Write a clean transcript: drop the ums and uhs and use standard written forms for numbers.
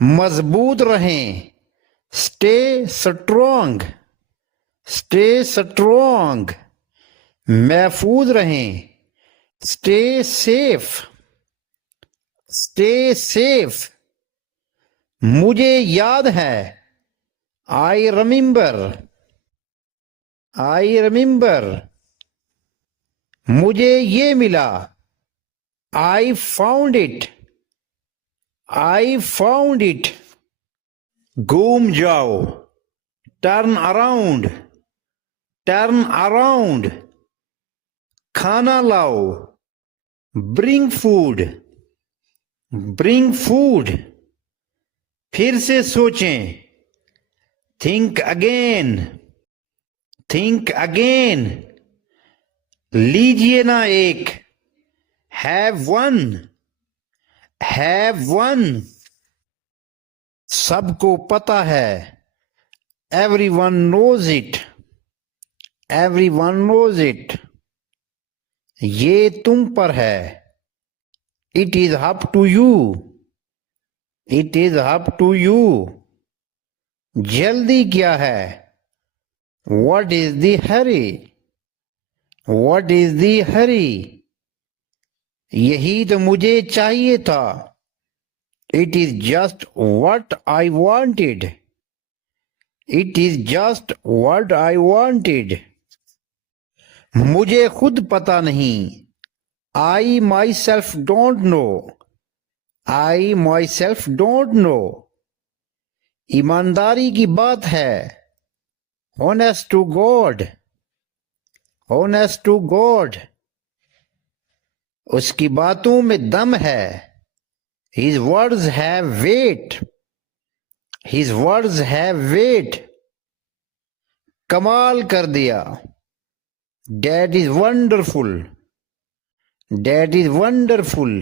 मजबूत रहें, stay strong, stay strong. महफूज रहें, स्टे सेफ, स्टे सेफ। मुझे याद है, आई रिमेंबर, आई रिमेंबर। मुझे ये मिला, I found it, I found it. घूम जाओ, टर्न अराउंड, टर्न अराउंड। खाना लाओ, ब्रिंग फूड, ब्रिंग फूड। फिर से सोचें, थिंक अगेन, थिंक अगेन। लीजिए ना एक, हैव वन, हैव वन। सबको पता है, everyone knows it, everyone knows it. ये तुम पर है, it is up to you, it is up to you. जल्दी क्या है, what is the hurry, what is the hurry. यही तो मुझे चाहिए था, it is just what I wanted, it is just what I wanted. मुझे खुद पता नहीं, I myself don't know, I myself don't know. ईमानदारी की बात है, honest to god, honest to god. उसकी बातों में दम है, his words have weight, his words have weight. कमाल कर दिया, That is wonderful, that is wonderful।